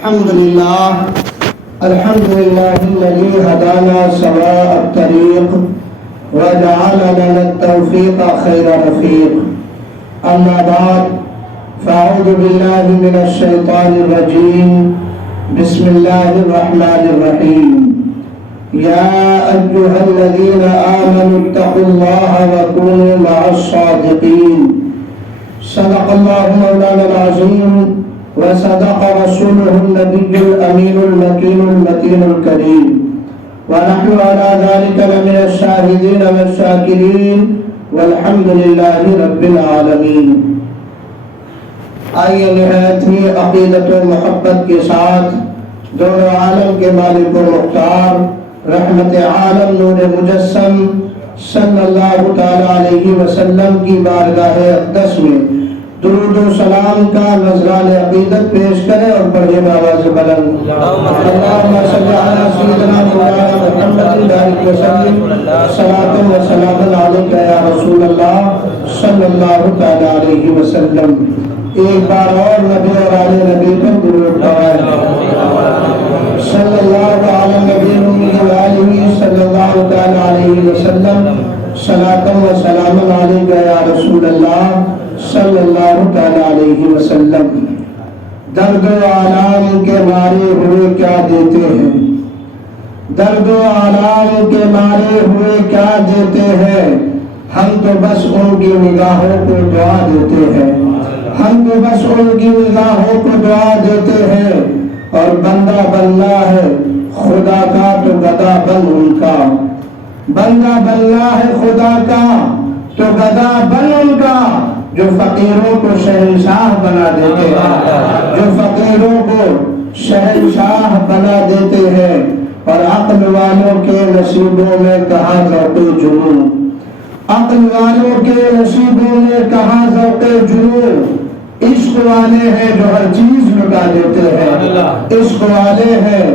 الحمد لله الذي هدانا سواء الطريق وجعل لنا التوفيق خير رفيق. أما بعد فأعوذ بالله من الشيطان الرجيم. بسم الله الرحمن الرحيم. يا أيها الذين آمنوا اتقوا الله وكونوا مع الصادقين. صدق الله مولانا العظيم وصدق رسوله النبي الأمين المكين المتين الكريم، ونحن على ذلك لمن الشاهدين والشاكرين والحمد لله رب العالمین. آئیے نہایت ہی عقیدت و محبت کے ساتھ دونوں عالم کے مالک و مختار رحمت عالم نور مجسم صلی اللہ تعالی علیہ وسلم کی بارگاہ اقدس میں درود و سلام کا نذران عقیدت پیش کریں اور پڑھے بآواز بلند اللہم صلی علی سیدنا مولانا محمد بارک وسلم صلاۃ و سلام علیک یا رسول اللہ صلی اللہ تعالی علیہ وسلم. ایک بار اور نبی اور آل نبی پر درود پڑھیں. صلی اللہ علی نبی وآلہ صلی اللہ تعالی علیہ وسلم صلاۃ و سلام علیک یا رسول اللہ صلی اللہ تعالی علیہ وسلم. درد و آلام کے مارے ہوئے کیا دیتے ہیں، درد و آلام کے مارے ہوئے کیا دیتے ہیں، ہم تو بس ان کی نگاہوں کو دعا دیتے ہیں، ہم تو بس ان کی نگاہوں کو دعا دیتے ہیں. اور بندہ بننا ہے خدا کا تو گدا بن ان کا، بندہ بننا ہے خدا کا تو گدا بن ان کا. جو فقیروں کو شہنشاہ بنا دیتے ہیں، جو فقیروں کو شہنشاہ بنا دیتے ہیں. اور عقل والوں کے نصیبوں میں کہاں ذوق جنون، عقل والوں کے نصیبوں میں کہاں ذوق جنون. عشق والے ہیں جو ہر چیز لٹا دیتے ہیں، عشق والے ہیں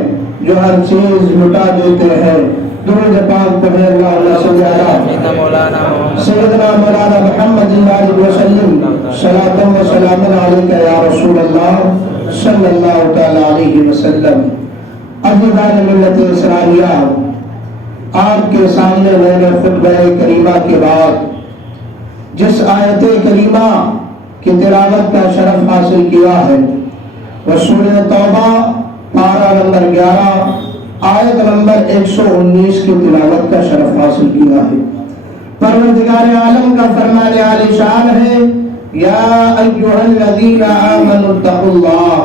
جو ہر چیز لٹا دیتے ہیں. درود پاک پڑھیں اللہم صلی علی سیدنا مولانا محمد بارک وسلم صلاۃ و سلام علیک یا رسول اللہ صلی اللہ تعالی علیہ وسلم. عزیزان ملت اسلامیہ، آپ کے سامنے میں نے خطبہ کریمہ کے بعد جس آیت کریمہ کی تلاوت کا شرف حاصل کیا ہے وہ سورہ توبہ پارہ نمبر 11 آیت نمبر 119 کی تلاوت کا شرف حاصل کیا ہے. پروردگار عالم کا فرمان عالی شان ہے یا ایھا الذین آمنوا اتقوا اللہ،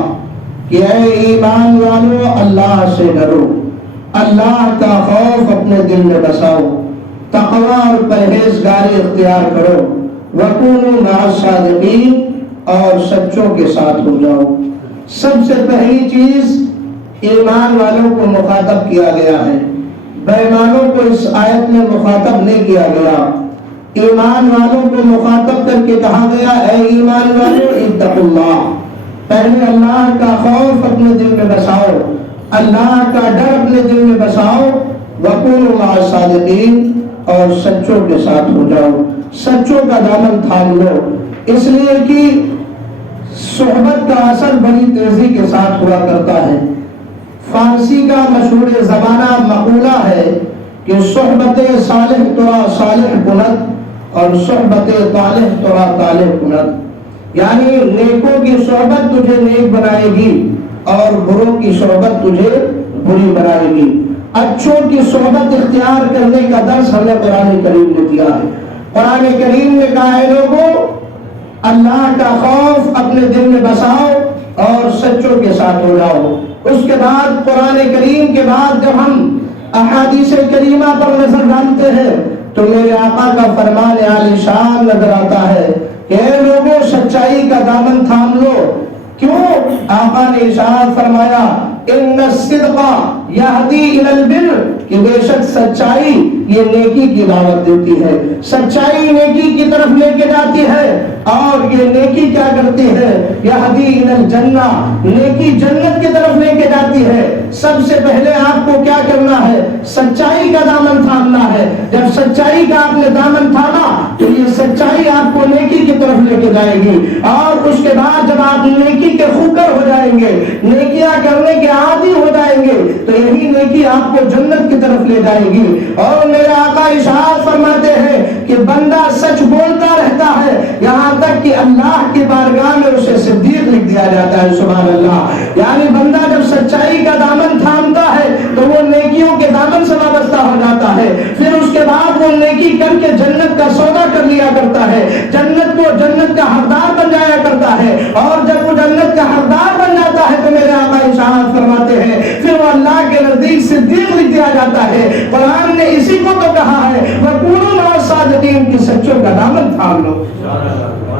کہ اے ایمان والو اللہ سے ڈرو، اللہ کا خوف اپنے دل میں بساؤ، تقوی اور پرہیزگاری اختیار کرو، وکونوا مع الصادقین، اور سچوں کے ساتھ ہو جاؤ. سب سے پہلی چیز ایمان والوں کو مخاطب کیا گیا ہے، بے ایمانوں کو اس آیت میں مخاطب نہیں کیا گیا. ایمان والوں کو مخاطب کر کے کہا گیا اے ایمان والوں اتقوا اللہ. پہلے اللہ کا خوف اپنے دل میں بساؤ، اللہ کا ڈر اپنے دل میں بساؤ، وکونوا مع الصادقین، اور سچوں کے ساتھ ہو جاؤ، سچوں کا دامن تھام لو. اس لیے کہ صحبت کا اثر بڑی تیزی کے ساتھ ہوا کرتا ہے. فارسی کا مشہور زمانہ مقولہ ہے کہ صحبت صالح ترا صالح کند اور صحبت طالح ترا طالح کند، یعنی نیکوں کی صحبت تجھے نیک بنائے گی اور بروں کی صحبت تجھے بری بنائے گی. اچھوں کی صحبت اختیار کرنے کا درس ہمیں قرآن کریم نے دیا ہے. قرآن کریم نے کہا ہے لوگوں اللہ کا خوف اپنے دل میں بساؤ اور سچوں کے ساتھ ہو جاؤ. اس کے بعد قرآن کریم کے بعد جب ہم احادیث کریمہ پر نظر ڈالتے ہیں تو میرے آقا کا فرمان عالی شان نظر آتا ہے کہ اے لوگوں سچائی کا دامن تھام لو. کیوں؟ آقا نے ارشاد فرمایا ان الصدق یہدی الی البر، کہ بے شک سچائی یہ نیکی کی دعوت دیتی ہے، سچائی نیکی کی طرف لے کے جاتی ہے. اور یہ نیکی کیا کرتی ہے؟ یہدی الی الجنہ، نیکی جنت کی طرف لے کے جاتی ہے. سب سے پہلے آپ کو کیا کرنا ہے؟ سچائی کا دامن تھامنا ہے. جب سچائی کا آپ نے دامن تھاما تو یہ یہ سچائی آپ کو نیکی کی طرف لے کے جائے گی، اور اس کے بعد جب آپ نیکی کے خوکر ہو جائیں گے، نیکیاں کرنے کے عادی ہو جائیں گے، تو یہی نیکی آپ کو جنت کی طرف لے جائے گی۔ اور میرے آقا ارشاد فرماتے ہیں کہ بندہ سچ بولتا رہتا ہے یہاں تک کہ اللہ کی بارگاہ میں اسے صدیق لکھ دیا جاتا ہے۔ سبحان اللہ۔ یعنی بندہ جب سچائی کا دامن تھامتا ہے تو وہ نیکیوں کے دامن سے وابستہ ہو جاتا ہے، پھر اس کے بعد وہ نیکی کر کے جنت کا سودا کر لیا کرتا ہے، جنت کا حقدار بن جایا کرتا ہے، اور جب وہ جنت کا حقدار بن جاتا ہے تو میرے آقا ارشاد فرماتے ہیں پھر وہ اللہ کے نزدیک صدیق لکھ دیا جاتا ہے۔ قرآن نے اسی کو تو کہا ہے وَكُونُوا مَعَ الصَّادِقِينَ کی سچوں کا دامن تھام لو۔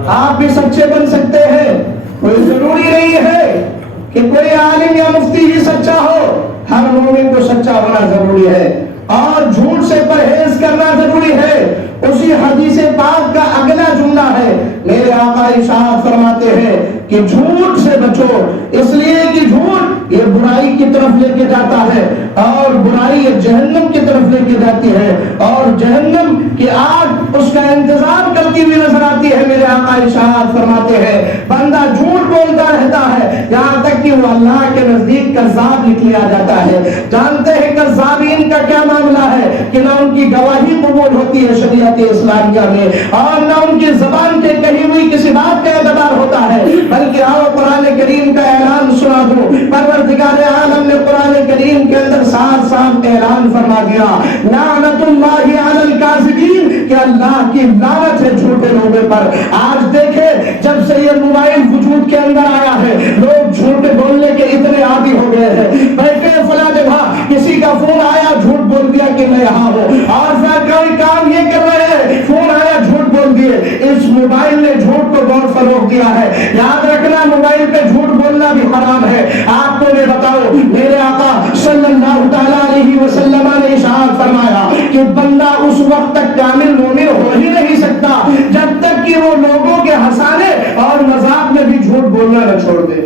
آپ بھی سچے بن سکتے ہیں، کوئی ضروری نہیں ہے کہ کوئی عالم یا مفتی ہی سچا ہو، ہر مومن کو سچا ہونا ضروری ہے، اور جھوٹ سے پرہیز کرنا ضروری ہے۔ اسی حدیث پاک کا اگلا جملہ ہے، میرے آقا ارشاد فرماتے ہیں کہ جھوٹ سے بچو، اس لیے کہ جھوٹ یہ برائی کی طرف لے کے جاتا ہے، اور برائی یہ جہنم کی طرف لے کے جاتی ہے، اور جہنم کی آگ اس کا انتظار کرتی ہوئی نظر آتی ہے۔ میرے آقا ارشاد فرماتے ہیں بندہ جھوٹ بولتا رہتا ہے یہاں تک کہ وہ اللہ کے نزدیک کذاب لکھ لیا جاتا ہے۔ جانتے ہیں کذابین کا کیا معاملہ ہے کہ نہ ان کی گواہی قبول ہوتی ہے شریعت اسلامیہ میں، اور نہ ان کی زبان کے کہی ہوئی کسی بات کا اعتبار ہوتا ہے، بلکہ آؤ قرآن کریم کا اعلان سنا دو۔ پروردگار عالم نے قرآن کریم کے اندر صاف صاف اعلان فرما دیا لعنت اللہ علی الکاذبین، کہ اللہ کی لعنت ہے جھوٹے لوگوں پر۔ آج دیکھیں جب سے یہ موبائل وجود کے اندر آیا ہے لوگ جھوٹ بولنے کے اتنے عادی ہو گئے ہیں، بیٹھے فلاں جگہ کسی کا فون آیا جھوٹ بول دیا کہ میں یہاں ہوں، اور پھر کوئی کام یہ کر رہے ہیں فون آیا جھوٹ بول دیے۔ اس موبائل نے جھوٹ کو بہت فروغ دیا ہے، یاد رکھنا موبائل پہ جھوٹ بولنا بھی حرام ہے۔ آپ کو میں بتاؤ میرے آقا صلی اللہ تعالیٰ علیہ وسلم نے ارشاد فرمایا کہ بندہ اس وقت تک کامل مومن ہو ہی نہیں سکتا جب تک کہ وہ لوگوں کے ہنسانے اور مذاق میں بھی جھوٹ بولنا نہ چھوڑ دے۔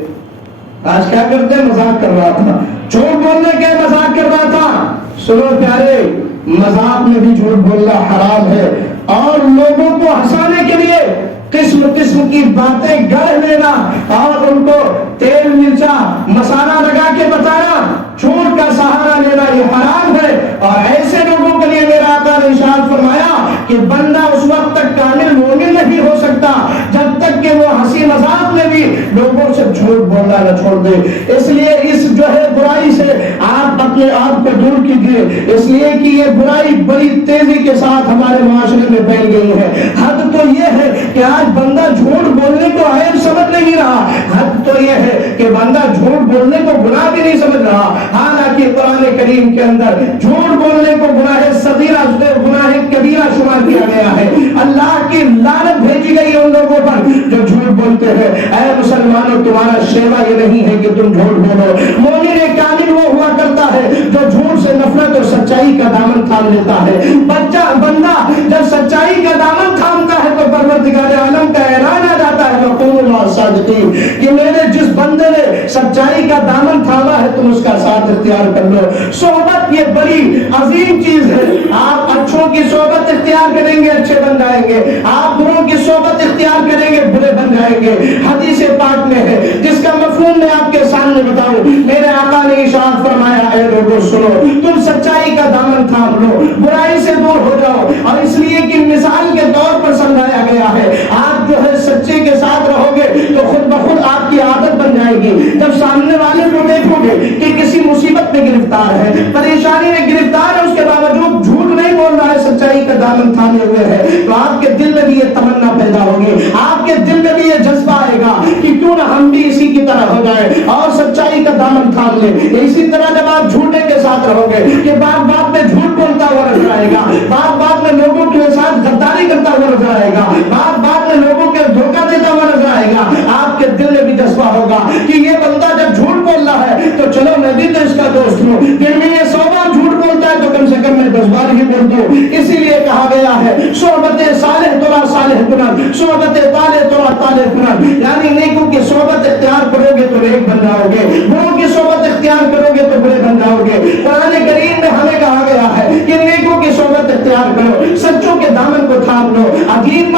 آج کیا کرتے ہیں؟ مذاق کر رہا تھا، جھوٹ بولنے کے مذاق کر رہا تھا۔ سنو پیارے، مذاق میں بھی جھوٹ بولنا حرام ہے، اور لوگوں کو ہنسانے کے لیے قسم قسم کی باتیں گڑھ لینا اور ان کو تیل مرچا مسالہ لگا کے بتانا، جھوٹ کا سہارا لینا یہ حرام ہے۔ اور ایسے لوگوں کے لیے میرا آقا نے ارشاد فرمایا کہ بندہ اس وقت تک کامل مومن نہیں ہو سکتا جب تک کہ وہ ہنسی مذاق میں بھی لوگوں سے جھوٹ بولنا نہ چھوڑ دے۔ اس لیے اس جو ہے برائی سے آپ اپنے آپ کو دور کیجیے، اس لیے کہ یہ برائی بڑی تیزی کے ساتھ ہمارے معاشرے میں پھیل گئی ہے۔ حد تو یہ ہے کہ آج بندہ جھوٹ بولنے کو عیب سمجھ نہیں رہا، حد تو یہ ہے کہ بندہ جھوٹ بولنے کو گناہ بھی نہیں سمجھ رہا، حالانکہ قرآن کریم کے اندر جھوٹ بولنے کو گناہ صغیرہ گناہ کبیرہ شمار کیا گیا ہے۔ اللہ کی لعنت بھیجی گئی ان لوگوں پر جو جھوٹ بولتے ہیں۔ اے مسلمانوں، تمہارا شیوا یہ نہیں ہے کہ تم جھوٹ بولو، مومن کامل وہ ہوا کرتا ہے جو جھوٹ سے نفرت اور سچائی کا دامن تھام لیتا ہے۔ بندہ جب سچائی کا دامن تھامتا ہے تو پروردگار عالم کا اعلان آ جاتا ہے وَكُونُوا مَعَ الصَّادِقِينَ، کہ میرے جس بندے نے سچائی کا دامن تھاما ہے تم اس کا ساتھ اختیار کر لو۔ صحبت یہ بڑی عظیم چیز ہے، آپ اچھوں کی صحبت اختیار کریں گے اچھے بن جائیں گے، آپ بروں کی صحبت اختیار کریں گے برے بن جائیں گے۔ حدیث پاک میں ہے جس کا مفہوم میں آپ کے سامنے بتاؤں، میرے آقا نے ارشاد فرمایا اے لوگوں سنو، تم سچائی کا دامن تھام لو، برائی سے دور ہو جاؤ، اور اس لیے کہ مثال کے طور پر سمجھایا گیا ہے آپ جو ہے سچے کے ساتھ رہو گے تو خود بخود آپ کی عادت بن جائے گی۔ جب سامنے والے کو دیکھو گے کہ کسی مصیبت میں گرفتار ہے، پریشانی میں گرفتار ہے، اس کے باوجود جھوٹ نہیں بول رہا ہے، سچائی کا دامن تھامے ہوئے ہے، تو آپ کے دل میں بھی یہ تمنا پیدا ہوگی، آپ کے دل میں بھی یہ جذبہ آئے گا کہ کیوں نہ ہم بھی اسی کی طرح ہو جائے اور سچائی کا دامن تھام لیں۔ اسی طرح جب آپ جھوٹے کے ساتھ رہو گے کہ بات بات میں جھوٹ بولتا ہوا نظر آئے گا، بات بات میں لوگوں کے ساتھ غداری کرتا ہوا نظر آئے گا، بات بات میں لوگوں کے دھوکہ دیتا ہوا نظر آئے گا، آپ کے دل میں بھی جذبہ ہوگا کہ یہ بندہ جب جھوٹ بول رہا ہے تو چلو میں بھی تو اس کا دوست ہوں، دل میں یہ 100 بار جھوٹ بولتا ہے تو کم سے کم میں 10 بار ہی بول دوں۔ اسی لیے کہا گیا ہے صحبت صالح ترا صالح کنن، صحبت طالح ترا طالح کنن، یعنی نیکوں کی صحبت اختیار کرو گے تو نیک بن جاؤ گے، بروں کی صحبت اختیار کرو گے تو برے بن جاؤ گے۔ قرآن کریم میں ہمیں کہا گیا ہے کہ نیکوں کی صحبت اختیار کرو، سچوں کے دامن کو تھام لو، عجیب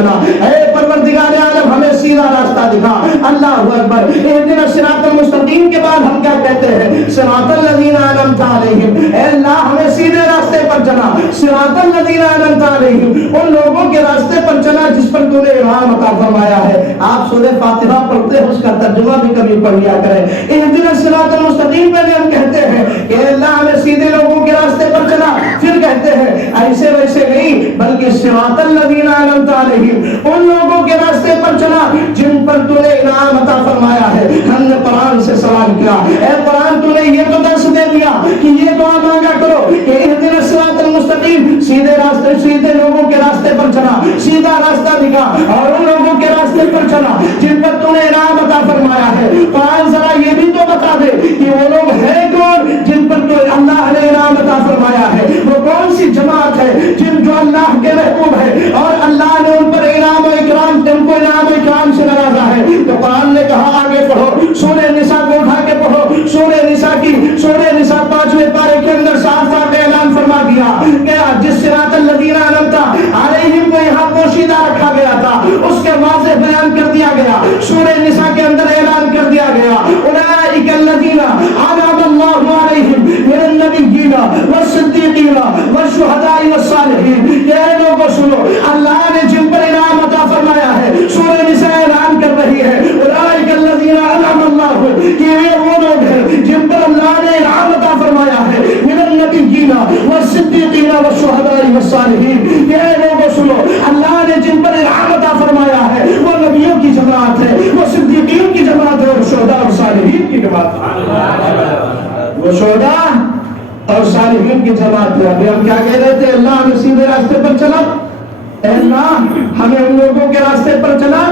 چلا. اے پروردگار عالم ہمیں سیدھا راستہ دکھا. اللہ اکبر. اہدنا الصراط المستقیم کے بعد ہم کیا کہتے ہیں؟ صراط الذین انعمت علیہم. اے اللہ ہمیں سیدھے راستے پر چلا. صراط الذین انعمت علیہم، ان لوگوں کے راستے پر چلا جس پر تو نے انعام عطا فرمایا ہے. آپ سورہ فاتحہ پڑھتے ہیں، اس کا ترجمہ بھی کبھی پڑھ لیا کریں. اہدنا الصراط المستقیم پہلے ہم کہتے ہیں کہ اللہ ہمیں سیدھے لوگوں کے راستے پر چلا، پھر کہتے ہیں ایسے ویسے نہیں بلکہ صراط الذین انعمت علیہم، ان لوگوں کے راستے پر چلا جن پر تو نے انعام عطا فرمایا ہے. ہم نے قرآن سے سوال کیا، اے قرآن تو نے یہ تو درس دے دیا کہ یہ دعا مانگا کرو کہ اہدنا الصراط المستقیم، سیدھے راستے، سیدھے لوگوں کے راستے پر چلا، سیدھا راستہ دکھا اور ان لوگوں کے راستے پر چلا جن پر تو نے انعام عطا فرمایا ہے. قرآن ذرا یہ بھی تو بتا دے کہ وہ لوگ ہیں کون جن پر تو اللہ نے انعام عطا فرمایا ہے. وہ کون سی جماعت ہے جن جو اللہ کے محبوب ہے اور اللہ نے ان پر انعام و اکرام، ان کو انعام و اکرام سے نوازا ہے. تو قرآن نے کہا آگے پڑھو، سورہ نساء کو اٹھا کے پڑھو. سورہ نساء 5ویں پارے کے اندر صاف صاف اعلان فرما دیا کہ جس صراط الذین انعمت علیہم کو یہاں پوشیدہ رکھا گیا تھا، اس کے واضح بیان کر دیا گیا. سورہ نساء کے اندر اعلان کر دیا گیا اولئک الذین انعم اللہ علیہم من النبیین والصدیقین والشہداء والصالحین. یہ لوگوں سنو، اللہ نے جن پر انعام عطا فرمایا ہے، سورہ نساء اعلان کر رہی ہے اولئک الذین انعم اللہ، کہ یہ وہ لوگ ہیں جن پر اللہ نے انعام عطا فرمایا ہے، من النبیین والصدیقین والشہداء والصالحین. یہ لوگوں سنو، اللہ نے جن پر انعام عطا فرمایا ہے وہ نبیوں کی جماعت ہے، وہ صدیقین کی جماعت ہے اور شہداء اور صالحین کی جماعت ہے. وہ شہداء اور صالحین کی جماعت ہے. ابھی ہم کیا کہہ رہے تھے؟ اللہ ہمیں سیدھے راستے پر چلا. اے اللہ ہمیں ان لوگوں کے راستے پر چلا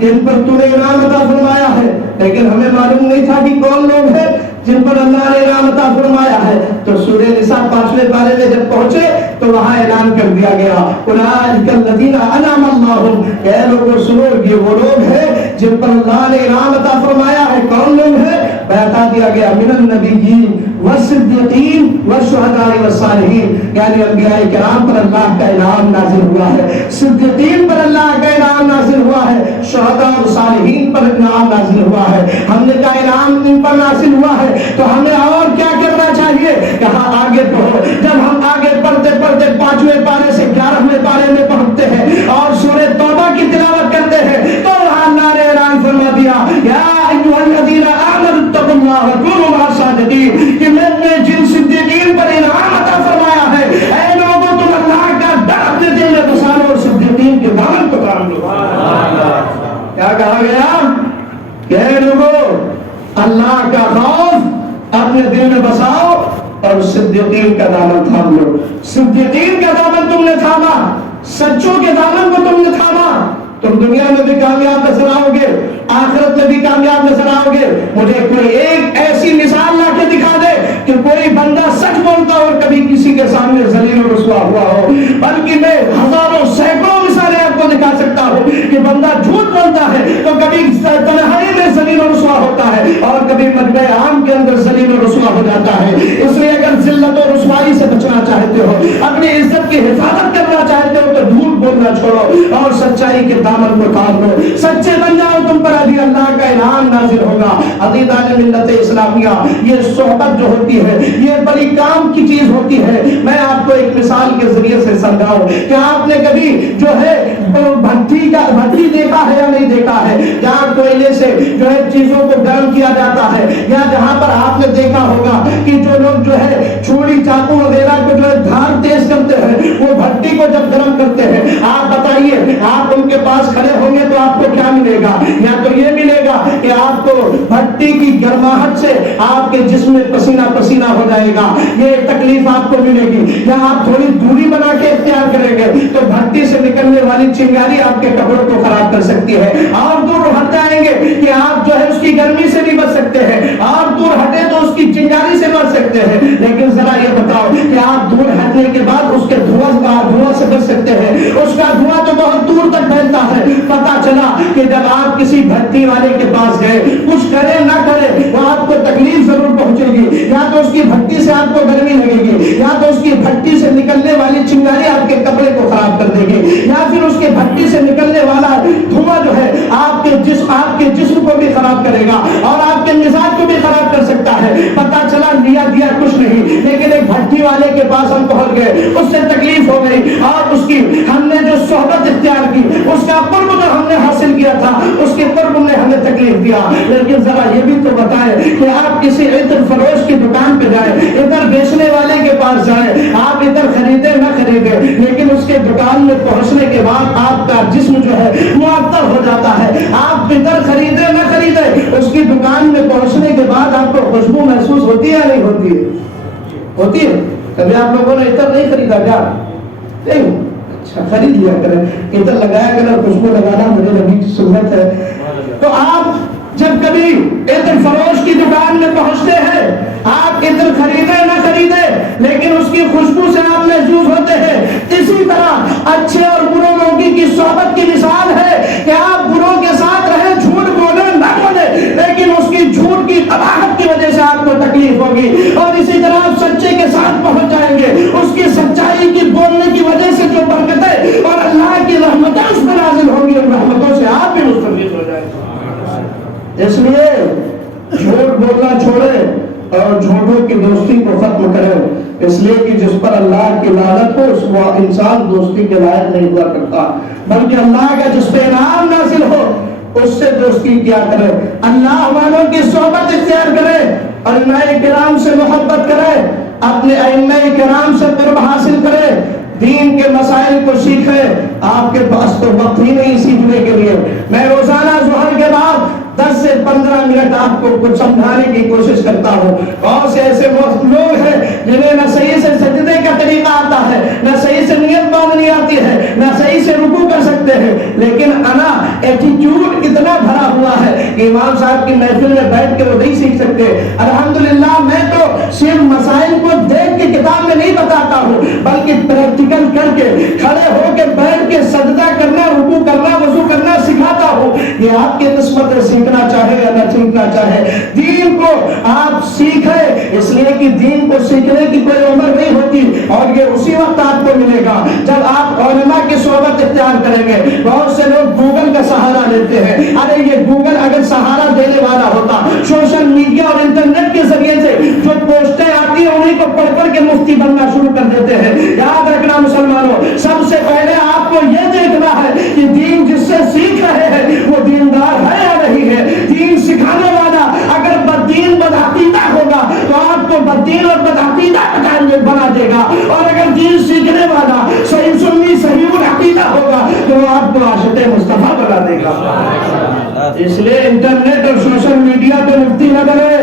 جن پر تو نے انعام عطا فرمایا ہے. لیکن ہمیں معلوم نہیں تھا کہ کون لوگ ہیں جن پر اللہ نے انعام عطا فرمایا ہے. تو سورہ نساء 5ویں پارے میں جب پہنچے تو وہاں اعلان کر دیا گیا اولئک الذین انعم اللہ، اے لوگوں سنو، یہ وہ لوگ ہیں جن پر اللہ نے انعام عطا فرمایا ہے. کون لوگ ہیں؟ بتا دیا گیا من النبیین والصدیقین والشہداء والصالحین، یعنی انبیاء کرام پر اللہ کا انعام نازل ہوا ہے، صدیقین پر اللہ کا انعام نازل ہوا ہے، شہداء اور صالحین پر انعام نازل ہوا ہے. ہم نے کہا انعام ان پر نازل ہوا ہے تو ہمیں اور کیا کرنا چاہیے؟ کہا آگے پڑھو. جب ہم آگے پڑھتے پڑھتے 5ویں پارے سے 11ویں پارے میں پہنچتے ہیں اور سورہ توبہ کی تلاوت کرتے ہیں تو وہاں اللہ نے اعلان فرما دیا یا ایھا الذین آمنوا اتقوا اللہ وکونوا مع الصادقین، کہ میں نے جن صدیقین پر انعام عطا فرمایا ہے، اے لوگوں تم اللہ کا ڈر اپنے دل میں بسا لو اور صدیقین کے دامن کو تھام لو. کیا کہا گیا کہ اے لوگوں اللہ کا خوف اپنے دل میں بساؤ اور صدیقین کا دامن تھام لو. صدیقین کا دامن تم نے تھاما، سچوں کے دامن کو تم نے تھاما، تم دنیا میں بھی کامیاب نظر آؤ گے، آخرت میں بھی کامیاب نظر آؤ گے. مجھے کوئی ایک ایسی مثال لا کے دکھا دے کہ کوئی بندہ سچ بولتا ہو اور کبھی کسی کے سامنے ذلیل و رسوا ہوا ہو. بلکہ میں ہزاروں سینکڑوں مثالیں آپ کو دکھا سکتا ہوں کہ بندہ جھوٹ بولتا ہے تو کبھی تنہائی میں ذلیل و رسوا ہوتا ہے اور کبھی مجمع عام کے اندر ذلیل و رسوا ہو جاتا ہے. اس لیے اگر ذلت و رسوائی سے بچنا چاہتے ہو، اپنی عزت کی حفاظت کرنا چاہتے ہو تو جھوٹ بولنا چھوڑو اور سچائی کے دامن کو تھام لو. سچے بن جاؤ، تم پر ابھی اللہ کا انعام نازل ہوگا. عزیزان ملت اسلامیہ، یہ صحبت جو ہوتی ہے یہ بڑی کام کی چیز ہوتی ہے. میں آپ کو ایک مثال کے ذریعے سے سمجھاؤں کہ آپ نے کبھی جو ہے بھٹی دیکھا ہے یا نہیں دیکھا ہے، جہاں کوئلے سے جو ہے چیزوں کو گرم کیا جاتا ہے، یا جہاں پر آپ نے دیکھا ہوگا کہ جو لوگ جو ہے چھری چاقو وغیرہ کو جو ہے دھار تیز کرتے ہیں، وہ بھٹی کو جب گرم کرتے ہیں، آپ بتائیے آپ ان کے پاس کھڑے ہوں گے تو آپ کو کیا ملے گا؟ یا تو یہ ملے گا کہ آپ کو بھٹی کی گرماہٹ سے آپ کے جسم میں پسینہ پسینہ ہو جائے گا، یہ تکلیف آپ کو ملے گی. یا آپ تھوڑی دوری بنا کے اختیار کریں گے تو بھٹی سے نکلنے والی چنگاری آپ کے کپڑوں کو خراب کر سکتی ہے. اور دور ہٹ جائیں گے کہ آپ جو ہے اس کی گرمی سے بھی بچ سکتے ہیں، اور دور ہٹے تو اس کی چنگاری سے بچ سکتے ہیں. لیکن ذرا یہ بتاؤ کہ آپ دور ہٹنے کے بعد اس کے دھواں سے بچ سکتے ہیں؟ اس کا دھواں تو بہت دور تک پھیلتا ہے. پتا چلا کہ جب آپ کسی بھٹی والے کے پاس گئے، کچھ کرے نہ کرے وہ آپ کو تکلیف ضرور پہنچے گی. یا تو اس کی بھٹی سے آپ کو گرمی لگے گی، یا تو اس کی بھٹی سے نکلنے والی چنگاری آپ کے کپڑے کو خراب کر دے گی، یا پھر اس کے بھٹی سے نکلنے نے حاصل کیا تھا اس کے قرب نے ہمیں تکلیف دیا. لیکن ذرا یہ بھی تو بتائیں کہ آپ کسی عطر فروش کی دکان پہ جائیں, عطر بیچنے والے کے پاس جائیں, آپ عطر خریدے نہ خریدے, لیکن اس کے دکان میں پہنچنے کے بعد آپ کا جسم جو ہے معطر ہو جاتا ہے. آپ عطر خریدے نہ خریدے, اس کی دکان میں پہنچنے کے بعد آپ کو خوشبو محسوس ہوتی ہے یا نہیں ہوتی ہے؟ ہوتی ہے. کبھی آپ لوگوں نے عطر نہیں خریدا کیا؟ نہیں, اچھا خرید لیا کریں, عطر لگایا کریں, خوشبو لگانا میرے نبی کی سنت ہے. تو آپ جب کبھی عطر فروش کی دکان میں پہنچتے ہیں, آپ عطر خریدے نہ خریدے لیکن اس کی خوشبو سے آپ محظوظ ہوتے ہیں. اسی طرح اچھے اور برے لوگوں کی صحبت کی مثال ہے کہ آپ بروں کے ساتھ رہیں, جھوٹ بولے نہ بولے, لیکن اس کی جھوٹ کی قباحت کی وجہ سے آپ کو تکلیف ہوگی. اور اسی طرح آپ سچے کے ساتھ پہنچ جائیں گے, اس کی سچائی کی بولنے کی وجہ سے جو برکتیں اور اللہ کی رحمتیں اس پر نازل ہوں گی, ان رحمتوں سے آپ بھی مستفید ہو جائیں گے. اس لیے جھوٹ بولنا چھوڑے اور جھوٹوں کی دوستی کو ختم کریں. اس لیے کہ جس پر اللہ کی لعنت ہو اس وہ انسان دوستی کے لائق نہیں ہوا کرتا, بلکہ اللہ کا جس پہ انعام نازل ہو اس سے دوستی کیا کرے, اللہ والوں کی صحبت اختیار کرے, ائمہ کرام سے محبت کرے, اپنے ائمہ کرام سے قرب حاصل کرے, دین کے مسائل کو سیکھے. آپ کے پاس تو وقت ہی نہیں سیکھنے کے لیے. میں روزانہ ظہر کے بعد 10 سے 15 منٹ آپ کو کچھ سمجھانے کی کوشش کرتا ہوں. بہت سے ایسے لوگ ہیں جنہیں نہ صحیح سے سجدے کا طریقہ آتا ہے, نہ صحیح سے نیت باندھنی آتی ہے, نہ صحیح سے رکوع کر سکتے ہیں, لیکن انا ایٹیٹیوڈ اتنا بھرا ہوا ہے کہ امام صاحب کی محفل میں بیٹھ کے وہ نہیں سیکھ سکتے. الحمدللہ میں تو صرف مسائل کو دیکھ کے کتاب میں نہیں بتاتا ہوں, بلکہ پریکٹیکل کر کے کھڑے ہو کے بیٹھ کے سجدہ کرنا, رکوع کرنا, وضو کرنا سکھاتا ہوں. یہ آپ کی قسمت ہے, سیکھنا چاہے یا نہ سیکھنا چاہے دین کو آپ سیکھیں. اس لیے کہ دین کو سیکھنے کی کوئی عمر نہیں ہوتی, اور یہ اسی وقت آپ کو ملے گا جب آپ علماء کی صحبت اختیار کریں گے. بہت سے لوگ گوگل کا سہارا لیتے ہیں. ارے یہ گوگل اگر سہارا دینے والا ہوتا, سوشل میڈیا اور انٹرنیٹ کے ذریعے سے جو پوسٹیں آتی ہیں انہیں کو پڑھ کر کے مفتی بننا شروع کر دیتے ہیں. یاد رکھنا مسلمانوں, سب سے پہلے آپ کو یہ دیکھنا ہے کہ دین جس سے سیکھ رہے ہیں وہ دیندار ہے یا نہیں ہے. دین سکھانے والا اگر بددین بدعقیدہ ہوگا تو آپ کو بددین اور بدعقیدہ بنا دے گا, اور اگر دین سیکھنے والا صحیح سنی صحیح العقیدہ ہوگا تو وہ آپ کو عاشق مصطفیٰ بنا دے گا. اس لیے انٹرنیٹ اور سوشل میڈیا پہ مفتی نہ بنے,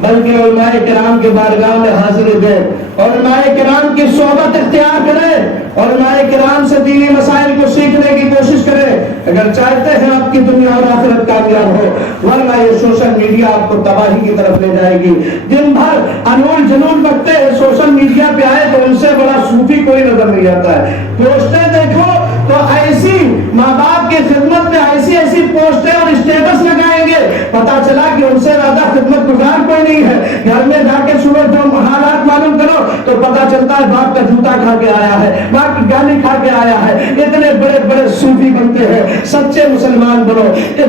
بلکہ علماء کرام کے بارگاہ میں حاضری دے, علماء کرام کی صحبت اختیار کرے, علماء کرام سے دینی مسائل کو سیکھنے کی کوشش کرے اگر چاہتے ہیں آپ کی دنیا اور آخرت کامیاب ہو. ورنہ یہ سوشل میڈیا آپ کو تباہی کی طرف لے جائے گی. دن بھر انول جنون بکتے ہیں, سوشل میڈیا پہ آئے تو ان سے بڑا صوفی کوئی نظر نہیں آتا ہے. پوسٹیں دیکھو تو ایسی ماں باپ کی خدمت میں ایسی ایسی پوسٹیں اور اسٹیٹس لگائیں گے, پتا چلا کہ ان سے زیادہ خدمت گزار کوئی نہیں ہے. گھر میں جا کے صبح جو حالات معلوم کرو تو پتا چلتا ہے باپ کا جوتا کھا کے آیا ہے, باپ کی گالی کھا کے آیا ہے. اتنے بڑے بڑے صوفی بنتے ہیں. سچے مسلمان بنو,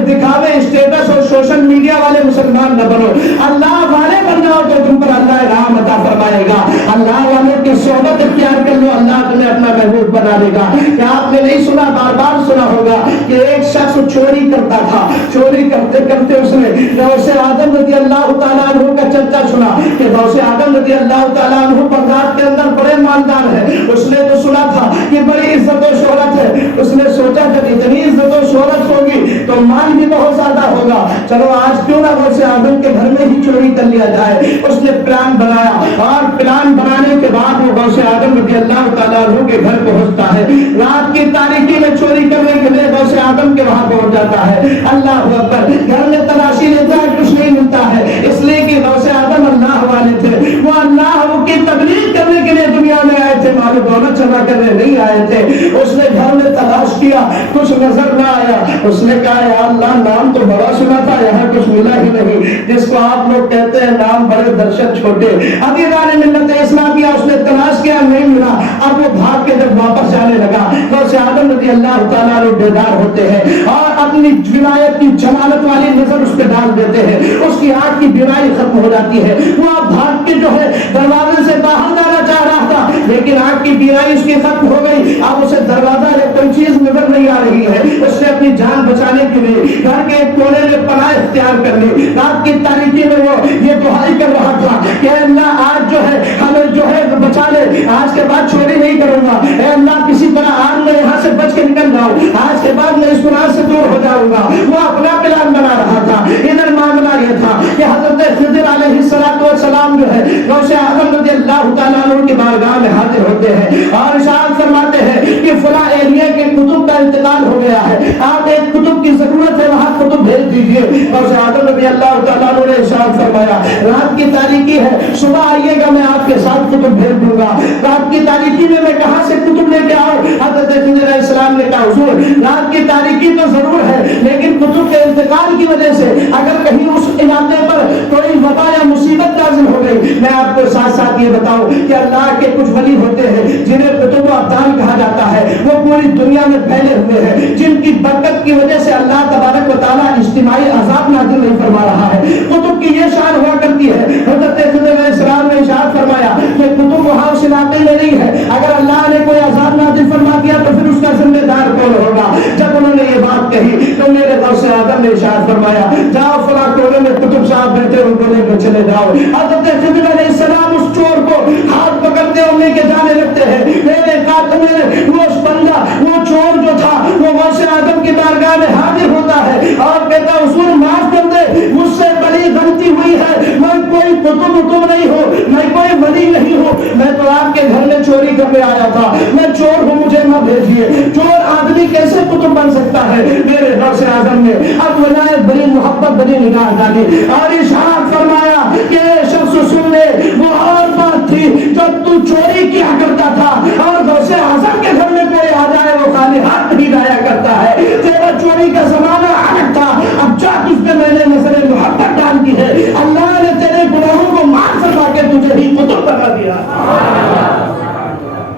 دکھاوے اسٹیٹس اور سوشل میڈیا والے مسلمان نہ بنو. اللہ والے بن جاؤ تو تم پر اللہ انعام عطا فرمائے گا. اللہ والوں کی صحبت اختیار کر لو, اللہ تمہیں اپنا محبوب بنا دے گا. کیا آپ نے نہیں سنا, بار بار سنا ہوگا کہ ایک شخص چوری کرتا تھا, چوری کرتے کرتے اس نے غوث آدم رضی اللہ تعالیٰ عنہ کا چرچا سنا کہ غوث آدم رضی اللہ تعالیٰ عنہ بغداد کے اندر بڑے مالدار ہیں. اس نے تو سنا تھا کہ بڑی عزت و شہرت ہے. اس نے سوچا کہ اتنی عزت و شہرت ہوگی تو مال بھی بہت زیادہ ہوگا, چلو آج کیوں نہ غوث آدم کے گھر میں ہی چوری کر لیا جائے. اس نے پلان بنایا, اور پلان بنانے کے بعد وہ غوث آدم رضی اللہ تعالیٰ عنہ کے گھر پہنچتا ہے. رات کی تاریکی میں چوری کرنے کے لیے غوث آدم کے وہاں پہنچ جاتا ہے. اللہ اکبر, گھر میں تلاشی لیتا ہے, کچھ نہیں ملتا ہے. اس لیے کہ غوث آدم اللہ والے تھے, وہ اللہ کی تبلیغ کرنے کے لیے دنیا میں آئے تھے, مال و دولت جمع کرنے نہیں آئے تھے. اس نے گھر میں تلاش کیا, کچھ نظر نہ آیا. اس نے کہا یا اللہ, نام تو بڑا سنا تھا, یہاں کچھ ملا ہی نہیں. جس کو آپ لوگ کہتے ہیں نام بڑے درشن چھوٹے, ابھی والے ملت اسلامیہ اس نے تلاش کیا, نہیں ملا. اب وہ بھاگ کے جب واپس جانے لگا, غوث آدم رضی اللہ تعالیٰ عنہ بیدار ہوتے ہیں اور اپنی ولایت کی جمالت والی نظر اس پہ ڈال دیتے ہیں. اس کی آنکھ کی بیماری ختم ہو جاتی ہے. وہ بھاگ کے جو ہے دروازے سے باہر جانا چاہ رہا تھا, لیکن آنکھ کی گرائی اس کی ختم ہو گئی، اب اسے دروازہ یا کوئی چیز نظر نہیں آ رہی ہے، اس نے اپنی جان بچانے کے لیے گھر کے ایک کونے میں پناہ اختیار کر لی۔ رات کی تاریکی میں وہ یہ دعائی کر رہا تھا کہ اے اللہ آج جو ہے ہمیں جو ہے بچا لے، آج کے بعد چوری نہیں کروں گا، اے اللہ کسی طرح آج میں یہاں سے بچ کے نکل جاؤں، آج کے بعد میں اس گناہ سے دور ہو جاؤں گا۔ وہ اپنا پلان بنا رہا تھا۔ ادھر معاملہ یہ تھا کہ حضرت خضر علیہ السلام جو ہے غوث اعظم رضی اللہ تعالیٰ عنہ کی بارگاہ میں حاضر ہوتے ہیں اور ارشاد فرماتے ہیں کہ فلاں ایریا کے کتب کا انتقال ہو گیا ہے، آپ ایک کتب کی ضرورت ہے، وہاں کتب بھیج دیجیے۔ غوث اعظم رضی اللہ تعالیٰ عنہ نے ارشاد فرمایا رات کی تاریکی ہے، صبح آئیے گا، میں آپ کے ساتھ کتب بھیج دوں گا۔ رات کی تاریکی میں کہاں سے کتب لے کے آؤں؟ حضرت خضر علیہ السلام نے کہا حضور رات کی تاریکی تو ضرور ہے، لیکن کتب کے انتقال کی وجہ سے اگر کہیں اس علاقے پر کوئی وبا یا مصیبت نازل ہو گئی، میں آپ کو ساتھ ساتھ یہ بتاؤں کہ اللہ کے کچھ ولی ہوتے ہیں جنہیں قطب و ابدال کہا جاتا ہے، وہ پوری دنیا میں پھیلے ہوئے ہیں، جن کی برکت کی وجہ سے اللہ تبارک و تعالیٰ اجتماعی عذاب نازل نہیں فرما رہا ہے۔ قطب کی یہ شان ہوا کرتی ہے، حضرت خضر علیہ السلام نے ارشاد فرمایا کہ قطب وہاں اس علاقے میں نہیں ہے، اگر اللہ نے کوئی عذاب نازل فرما دیا تو پھر اس کا ذمہ دار کون ہوگا؟ جب انہوں نے یہ بات کہی تو میرے غوث اعظم نے ارشاد فرمایا جاؤ فلاں کونے میں قطب صاحب بیٹھے ان کو لے کر چلے جاؤ۔ حضرت خضر علیہ السلام اس چور کو ہاتھ پکڑتے اور لے کے جانے لگتے ہیں۔ میرے قاتل وہ بندہ وہ چور جو تھا وہ غوث اعظم کی بارگاہ میں حاضر ہوتا ہے اور کہتا حضور معاف کر دے، مجھ سے بڑی غلطی ہوئی ہے، میں کوئی قطب نہیں ہوں، میں کوئی ولی نہیں ہوں، میں تو آپ کے گھر میں چوری کرنے آیا تھا، میں چور ہوں، مجھے مت بھیجیے۔ چور آدمی کیسے قطب بن سکتا ہے؟ میرے غوث اعظم نے اب ولایت بڑی محبت بڑی نگاہ ڈالی اور ارشاد فرمایا کہ شخص سن لے، وہ اور بات تھی جب تو چوری کیا کرتا تھا اور غوث اعظم کے گھر میں کوئی آ جائے وہ خالی ہاتھ نہیں جایا کرتا ہے، تیرا چوری کا زمانہ الگ تھا، اب جا تجھ پہ میں نے نظر محبت ڈال دی ہے، اللہ نے تیرے گناہوں کو معاف فرما کے تجھے ہی قطب بنا دیا۔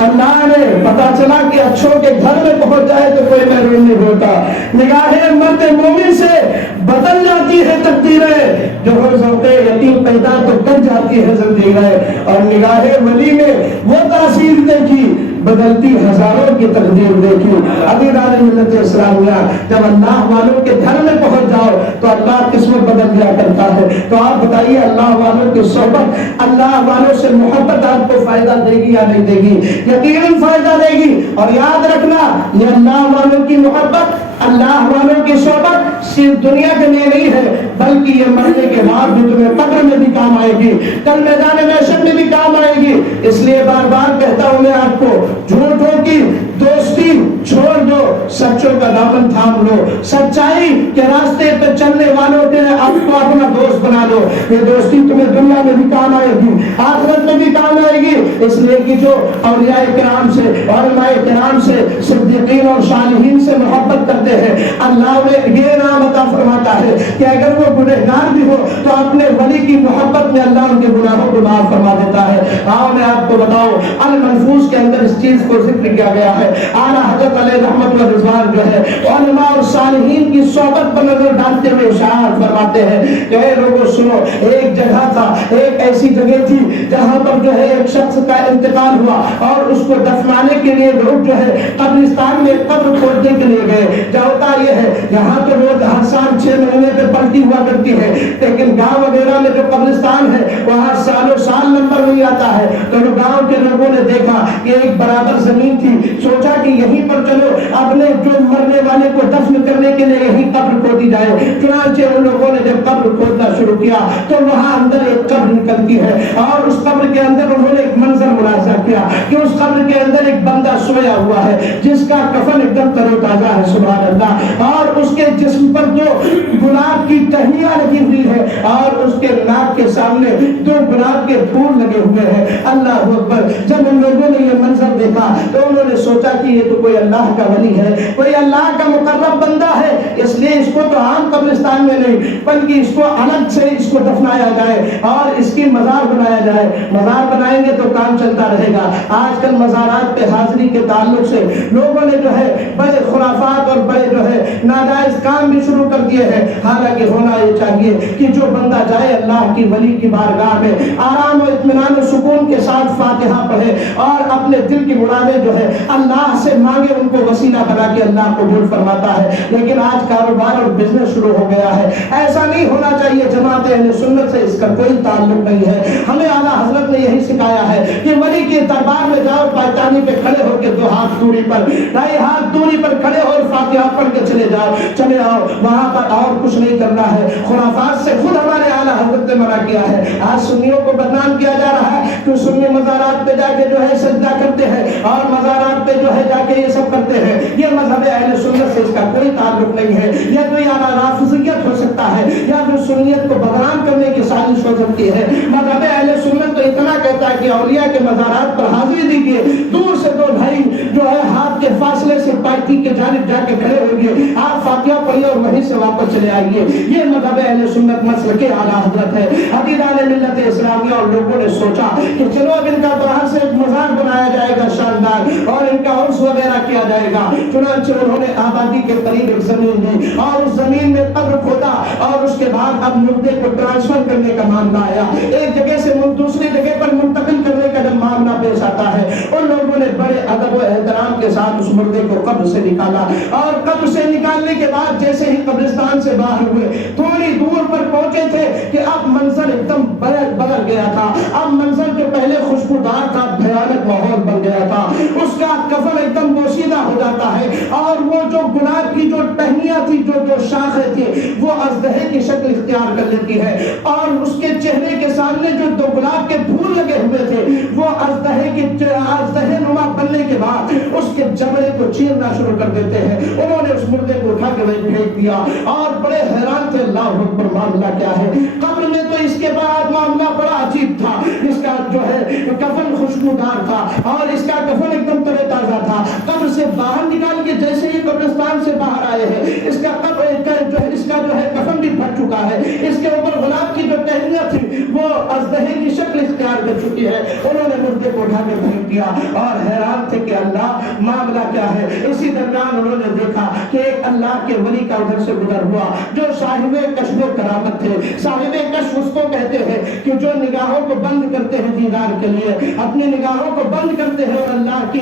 اللہ نے پتا چلا کہ اچھوں کے گھر میں پہنچ جائے تو کوئی محروم نہیں ہوتا، نگاہیں مرد مومن سے بدل جاتی ہے تقدیریں، جو ہر ذوق یتیم پیدا تو کر جاتی ہے زندگییں، اور نگاہیں ولی نے وہ تاثیر دیکھی بدلتی ہزاروں کی تقدیر دیکھی۔ عزیزان ملت اسلامیہ جب اللہ والوں کے گھر میں پہنچ جاؤ تو اللہ قسمت بدل دیا کرتا ہے۔ تو آپ بتائیے اللہ والوں کی صحبت، اللہ والوں سے محبت آپ کو فائدہ دے گی یا نہیں دے گی؟ یقیناً فائدہ دے گی۔ اور یاد رکھنا یہ اللہ والوں کی محبت، اللہ والوں کی صحبت صرف دنیا کے لیے نہیں ہے بلکہ یہ مرنے کے بعد بھی تمہیں قبر میں بھی کام آئے گی، کل میدان محشر میں بھی کام آئے گی۔ اس لیے بار بار کہتا ہوں میں آپ کو جھوٹوں کی دوستی چھوڑ دو، سچوں کا دامن تھام لو، سچائی کے راستے پہ چلنے والوں کے آپ کو اپنا دوست بنا لو۔ یہ دوستی تمہیں دنیا میں بھی کام آئے گی، آخرت میں بھی کام آئے گی، اس لیے کہ جو اولیاء کرام سے، علماء کرام سے، صدیقین اور صالحین سے محبت کرتے ہیں، اللہ نے یہ نام عطا فرماتا ہے کہ اگر وہ گنہگار بھی ہو تو اپنے ولی کی محبت میں اللہ ان کے گناہوں کو معاف فرما دیتا ہے۔ آؤ میں آپ کو بتاؤں المنفوس کے اندر اس چیز کو ذکر کیا گیا ہے۔ اعلیٰ حضرت علیہ رحمت و رضوان جو ہے علماء اور صالحین کی صحبت پر نظر ڈالتے ہوئے ارشاد فرماتے ہیں کہ اے لوگوں سنو، ایک جگہ تھا، ایک ایسی جگہ تھی جہاں پر جو ہے ایک شخص کا انتقال ہوا اور اس کو دفنانے کے لیے لوگ جو ہے قبرستان میں قبر کھودنے کے لیے گئے۔ ہوتا یہ ہے یہاں تو روز ہر سال 6 مہینے پہ پلٹی ہوا کرتی ہے، لیکن گاؤں وغیرہ میں جو قبرستان ہے وہاں سالوں سال نمبر نہیں آتا ہے۔ تو گاؤں کے لوگوں نے دیکھا کہ ایک برابر زمین تھی، سوچا کہ یہیں پر چلو اپنے جو مرنے والے کو دفن کرنے کے لیے یہیں قبر کھودی جائے۔ چنانچہ ان لوگوں نے جب قبر کھودنا شروع کیا تو وہاں اندر ایک قبر نکلتی ہے اور اس قبر کے اندر انہوں نے ایک منظر ملاحظہ کیا کہ اس قبر کے اندر ایک بندہ سویا ہوا ہے جس کا کفن ایک دم تر و تازہ ہے، سبحان اللہ، اور اس کے جسم پر 2 گلاب کی ٹہنیاں لگی ہوئی ہے اور اس کے ناک کے سامنے 2 گلاب کے پھول لگے ہوئے ہیں۔ اللہ اکبر! جب ان لوگوں نے یہ منظر دیکھا تو انہوں نے سوچا کہ یہ تو کوئی اللہ کا ولی ہے، کوئی اللہ کا مقرب بندہ ہے، اس لیے اس کو کو تو عام قبرستان میں نہیں بلکہ اس کو الگ سے اس کو دفنایا جائے اور اس کی مزار بنایا جائے. مزار بنائیں گے تو کام چلتا رہے گا. آج کل مزارات پہ حاضری کے تعلق سے لوگوں نے جو ہے بڑے خرافات اور بڑے جو ہے ناجائز کام بھی شروع کر دیے ہیں. حالانکہ ہونا یہ چاہیے کہ جو بندہ جائے اللہ کی ولی کی بارگاہ میں آرام و اطمینان و سکون کے ساتھ فاتحہ پڑھے اور اپنے دل کی مرادیں جو ہے اللہ سے مانگے, ان کو وسیلہ بنا کے اللہ قبول فرماتا ہے. لیکن آج کاروبار اور بزنس شروع ہو گیا ہے. ایسا نہیں ہونا چاہیے. جماعت اہل سنت سے اس کا کوئی تعلق نہیں ہے. ہمیں اعلیٰ حضرت نے یہی سکھایا ہے کہ ولی کے دربار میں جاؤ, پاکستانی پہ کھڑے ہو کے 2 ہاتھ دوری پر 2.5 ہاتھ دوری پر کھڑے ہو اور فاتحہ پڑھ کے چلے آؤ. وہاں پر اور کچھ نہیں کرنا ہے. خرافات سے خود ہمارے اعلیٰ حضرت نے منع کیا ہے. آج سنیوں کو بدنام کیا جا رہا ہے کہ سنی مزارات پہ جا کے جو ہے سجدہ کرتے ہیں اور مزارات پہ جو ہے جا کے یہ سب کرتے ہیں. یہ مذہب اہل سنت سے اس کا کوئی تعلق نہیں ہے. یہ کوئی اعلیٰ رافضیت ہو سکتا ہے یا پھر سنیت کو بدنام کرنے کی سازش ہو سکتی ہے. مذہب اہل سنت تو اتنا کہتا ہے کہ اولیاء کے مزارات پر حاضری دیجیے, دور سے 2 بھائی جو ہے ہاتھ کے فاصلے سے پارٹی کے جانب جا کے کھڑے ہوئیے, آپ فاتحہ پڑھیے اور وہیں سے واپس چلے آئیے. یہ مذہب اہل سنت مسلک اعلیٰ حضرت ہے. حدیدان ملت اسلامیہ اور لوگوں نے سوچا کہ چلو اب ان کا باہر سے ایک مزار بنایا جائے گا شاندار اور ان کا عرس وغیرہ کیا جائے گا. چنانچہ انہوں نے آبادی کے قریب ایک زمین لی اور اس زمین میں قبر کھودا اور اس کے بعد اب مردے کو ٹرانسفر کرنے کا معاملہ آیا. ایک جگہ سے دوسری جگہ پر منتقل کرنے کا جب معاملہ پیش آتا ہے, ان لوگوں نے بڑے ادب و احترام کے ساتھ اس مردے کو قبر سے نکالا اور قبر سے نکالنے کے بعد جیسے ہی قبرستان سے باہر ہوئے, تھوڑی دور پر پہنچے تھے کہ اب منظر ایک دم بدل گیا تھا. اب منظر جو پہلے خوشبودار تھا بھیانک ماحول بن گیا تھا. اس کا کفن ایک دم پوشیدہ ہو جاتا ہے اور وہ جو گلاب کی جو ٹہنیاں تھی, جو شاخیں تھی, وہ اژدہے کی شکل اختیار کر لیتی ہے اور اس کے چہرے کے سامنے جو 2 گلاب کے پھول لگے ہوئے تھے وہ اژدہے نما بننے کے بعد اس کے جبڑے کو چیرنا شروع کر دیتے ہیں. انہوں نے اس مردے کو اٹھا کے وہیں پھینک دیا اور بڑے حیران تھے, اللہ اکبر معاملہ کیا ہے. قبر میں تو اس کے بعد معاملہ بڑا عجیب تھا. اس کا جو ہے کفن خوشبودار تھا اور اس کا کفن ایک دم تر تازہ تھا. قبر سے باہر نکال کے جیسے ہی قبرستان سے باہر آئے ہیں, اس کا جو ہے کفن بھی پھٹ چکا ہے. اس کے اوپر گلاب کی جو ٹہنیاں تھی وہ اژدہے کی شکل اختیار کر چکی ہے. انہوں نے مردے کو اٹھا کے پھینک دیا اور حیران تھے کہ اللہ معاملہ کیا ہے. اسی درمیان انہوں نے دیکھا کہ ایک اللہ کے ولی کا ادھر سے گزر ہوا جو صاحب کشف و کرامت تھے. صاحب کشف اس کو کہتے ہیں کہ جو نگاہوں کو بند کرتے ہیں دیدار کے لیے, اپنی نگاہوں کو بند کرتے ہیں اور اللہ کی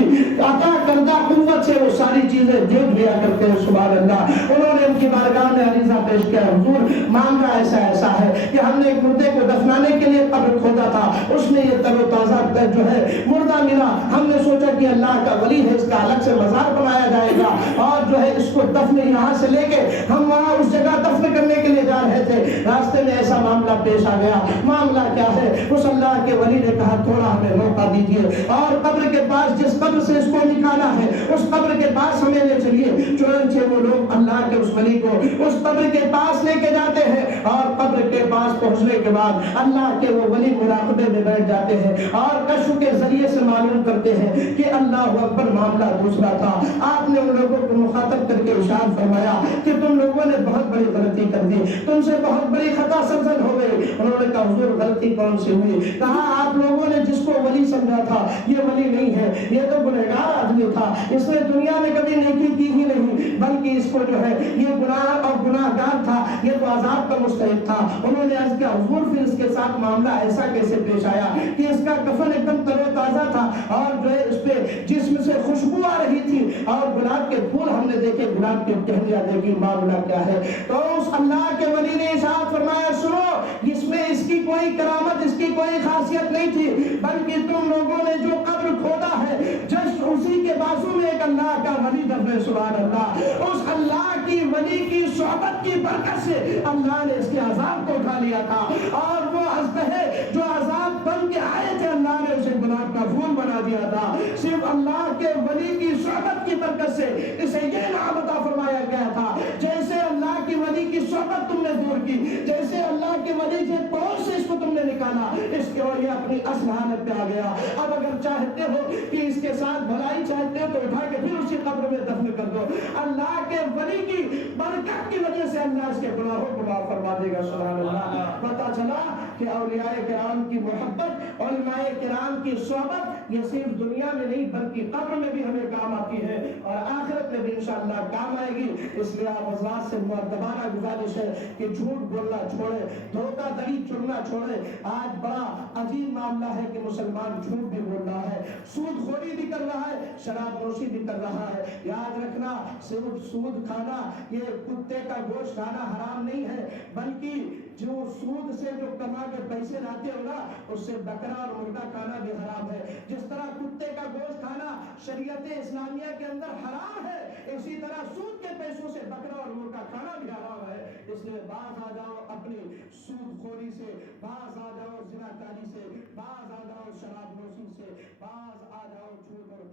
عطا کردہ قوت سے وہ ساری چیزیں دیکھ لیا کرتے ہیں. سبحان اللہ. انہوں نے ان کی بارگاہ میں عریضہ پیش کیا, حضور معاملہ ایسا ہے کہ ہم نے ایک مردے کو دفنانے کے لیے قبر کھودا تھا, اس میں یہ تر و تازہ جو ہے مردہ ملا. ہم نے سوچا کہ اللہ کا ولی ہے, اس کا الگ سے مزار بنایا جائے گا اور جو ہے اس کو دفن یہاں سے لے کے ہم وہاں اس جگہ دفن کرنے کے لیے جا رہے تھے. راستے میں ایسا معاملہ پیش آ گیا. معاملہ کیا ہے, اس اللہ کے ولی نے کہا تھوڑا ہمیں موقع دیجیے اور قبر کے پاس جس قبر سے اس کو نکالا ہے اس قبر کے پاس ہمیں لے چلیے. چنانچہ وہ لوگ اللہ کے اس ولی کو اس قبر کے پاس لے کے جاتے ہیں اور قبر کے پاس پہنچنے کے بعد اللہ کے وہ ولی مراقبے میں بیٹھ جاتے ہیں اور کشف کے ذریعے سے معلوم کرتے ہیں کہ اللہ اکبر معاملہ دوسرا تھا. آپ نے ان لوگوں کو مخاطب کر کے ارشاد فرمایا کہ تم لوگوں نے بہت بڑی غلطی کر دی, تم سے بہت بڑی خطا سرزد ہو گئی. انہوں نے کہا حضور غلطی کون سی ہوئی؟ کہا آپ لوگوں نے جس کو ولی سمجھا تھا یہ ولی نہیں ہے, یہ تو گنہگار آدمی تھا, اس نے دنیا میں کبھی نیکی کی ہی نہیں بلکہ اس کو جو ہے یہ گناہ اور گناہگار تھا, یہ تو عذاب کا مستحق تھا. انہوں نے عرض کیا حضور پھر اس کے ساتھ معاملہ ایسا کیسے پیش آیا کہ اس کا کفن ایک دم تر و تازہ تھا اور جو ہے اس پہ جسم سے خوشبو آ رہی تھی اور گلاب کے پھول ہم نے دیکھے, گلاب کی ٹہنیاں دیکھی, معاملہ کیا ہے؟ تو اس اللہ کے ولی نے ارشاد فرمایا سنو, اس میں اس کی کوئی کرامت, اس کی کوئی خاصیت نہیں تھی بلکہ تم لوگوں نے جو قبر کھودا ہے جس اسی کے بازو میں ایک اللہ کا ولی دفن ہے. سبحان اللہ. اس اللہ کی ولی کی صحبت کی برکت سے اللہ نے اس کے عذاب کو اٹھا لیا تھا اور وہ اژدہے جو عذاب بن کے آئے تھے اللہ نے اسے گناہ کا پھول بنا دیا تھا. صرف اللہ کے ولی کی صحبت کی برکت سے اسے یہ نام عطا فرمایا گیا تھا. جیسے اللہ کی ولی کی صحبت تم نے دور کی، جیسے اللہ کے ولی کے پاس سے اس کو تم نے نکالا، اس کے اور یہ اپنی اصل حالت پہ آ گیا۔ اب اگر چاہتے ہو کہ اس کے ساتھ بھلائی چاہتے ہو تو اٹھا کے پھر اسی قبر میں دفن کر دو، اللہ کے ولی کی برکت کی وجہ سے اللہ اس کے گناہوں کو معاف فرما دے گا۔ سبحان اللہ۔ پتہ چلا کہ اولیاء کرام کی محبت، علماء کرام کی صحبت یہ صرف دنیا میں نہیں بلکہ قبر میں بھی ہمیں کام آتی ہے اور آخرت میں بھی انشاءاللہ کام آئے گی۔ اس لیے آپ حضرات سے مؤدبانہ گزارش ہے کہ جھوٹ بولنا چھوڑیں، دھوکہ دڑی چننا چھوڑیں۔ آج بڑا عجیب معاملہ ہے کہ مسلمان جھوٹ بھی بول رہا ہے، سود خوری بھی کر رہا ہے، شراب نوشی بھی کر رہا ہے۔ یاد رکھنا صرف سود کھانا، یہ کتے کا گوشت کھانا حرام نہیں ہے، بلکہ جو سود سے جو کما کے پیسے لاتے ہو نا اس سے بکرا اور مرغا کھانا بھی حرام ہے۔ جس طرح کتے کا گوشت کھانا شریعت اسلامیہ کے اندر حرام ہے، اسی طرح سود کے پیسوں سے بکرا اور مرغا کھانا بھی حرام ہے۔ اس لیے باز آ جاؤ اپنی سود خوری سے، باز آ جاؤ زنا کاری سے، باز آ جاؤ شراب نوشی سے، باز آ جاؤ جھوٹ اور